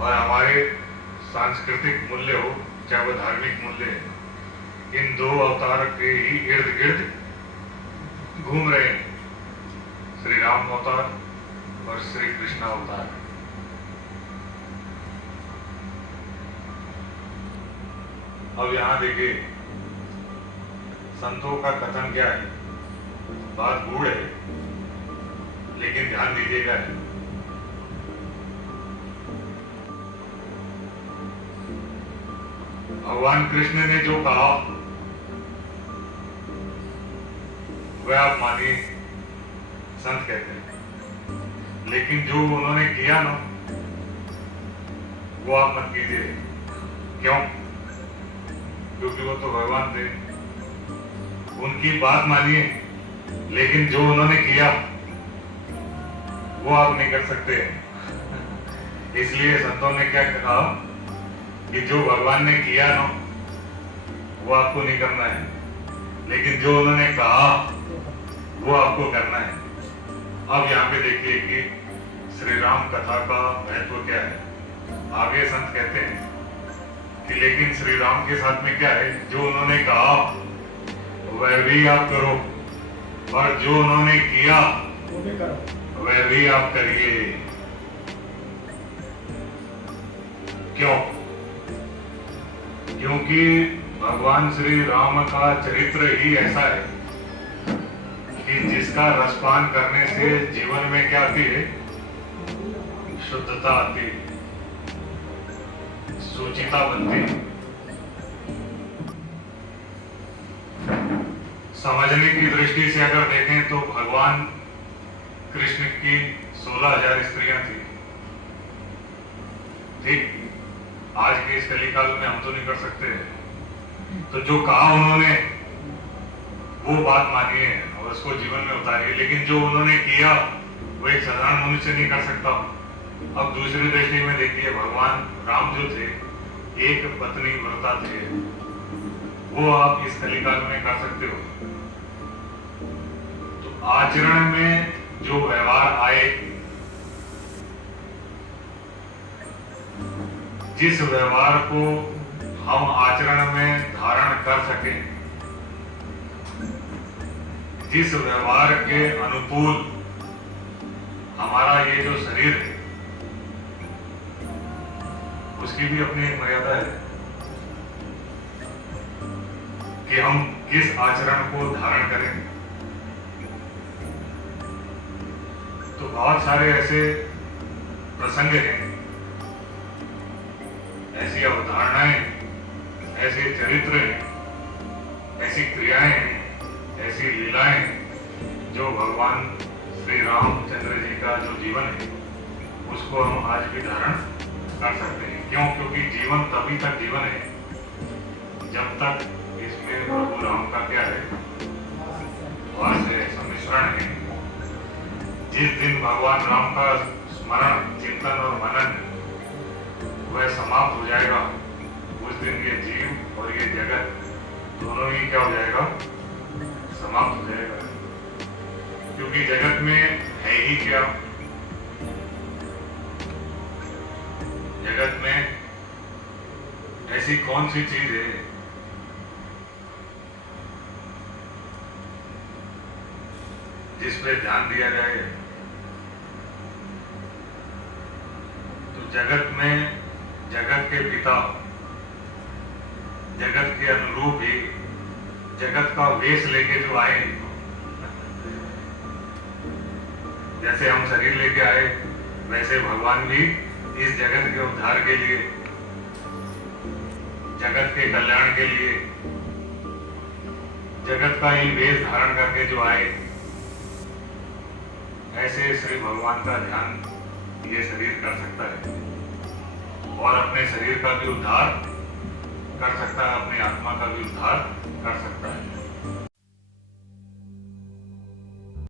और हमारे सांस्कृतिक मूल्य हो चाहे वो धार्मिक मूल्य है, इन दो अवतार के ही इर्द गिर्द घूम रहे हैं, श्री राम अवतार और श्री कृष्ण अवतार। अब यहां देखिए संतों का कथन क्या है, बात गूढ़ है लेकिन ध्यान दीजिएगा। भगवान कृष्ण ने जो कहा वह आप मानिए, संत कहते हैं, लेकिन जो उन्होंने किया ना वो आप मत कीजिए। क्यों? क्योंकि वो तो भगवान थे, उनकी बात मानिए, लेकिन जो उन्होंने किया वो आप नहीं कर सकते। इसलिए संतों ने क्या कहा कि जो भगवान ने किया ना वो आपको नहीं करना है, लेकिन जो उन्होंने कहा वो आपको करना है। अब यहाँ पे देखिए कि श्री राम कथा का महत्व क्या है। आगे संत कहते हैं कि लेकिन श्री राम के साथ में क्या है, जो उन्होंने कहा वह भी आप करो और जो उन्होंने किया वह भी आप करिए। क्यों? क्योंकि भगवान श्री राम का चरित्र ही ऐसा है कि जिसका रसपान करने से जीवन में क्या आती है, शुद्धता आती है, सुचिता बनती है। समझने की दृष्टि से अगर देखें तो भगवान कृष्ण की 16,000 स्त्रियां थी। ठीक, आज के इस कलिकाल में हम तो नहीं कर सकते, तो जो कहा उन्होंने वो बात मानिए और उसको जीवन में उतारिए, लेकिन जो उन्होंने किया वो एक साधारण मनुष्य नहीं कर सकता। अब दूसरी दृष्टि में देखिए, भगवान राम जो थे एक पत्नी व्रता थे, वो आप इस कलिकाल में कर सकते हो। तो आचरण में जो व्यवहार आए, जिस व्यवहार को हम आचरण में धारण कर सके, जिस व्यवहार के अनुकूल हमारा ये जो शरीर है उसकी भी अपनी एक मर्यादा है कि हम किस आचरण को धारण करें। तो बहुत सारे ऐसे प्रसंग हैं, ऐसी अवधारणाएं, ऐसे चरित्र हैं, ऐसी क्रियाएं हैं, ऐसी लीलाएं जो भगवान श्री रामचंद्र जी का जो जीवन है उसको हम आज भी धारण कर सकते हैं। क्यों? क्योंकि जीवन तभी तक जीवन है जब तक इसमें प्रभु राम का क्या है, वास है, सम्मिश्रण है। जिस दिन भगवान राम का स्मरण, चिंतन और मनन वह समाप्त हो जाएगा, उस दिन ये जीव और ये जगत दोनों ही क्या हो जाएगा, समाप्त हो जाएगा। क्योंकि जगत में है ही क्या, जगत में ऐसी कौन सी चीज है जिस पे ध्यान दिया जाए। तो जगत में जगत के पिता, जगत के अनुरूप ही जगत का वेश लेके जो आए, जैसे हम शरीर लेके आए वैसे भगवान भी इस जगत के उद्धार के लिए, जगत के कल्याण के लिए जगत का ही वेश धारण करके जो आए, ऐसे श्री भगवान का ध्यान ये शरीर कर सकता है और अपने शरीर का भी उद्धार कर सकता है, अपनी आत्मा का भी उद्धार कर सकता है।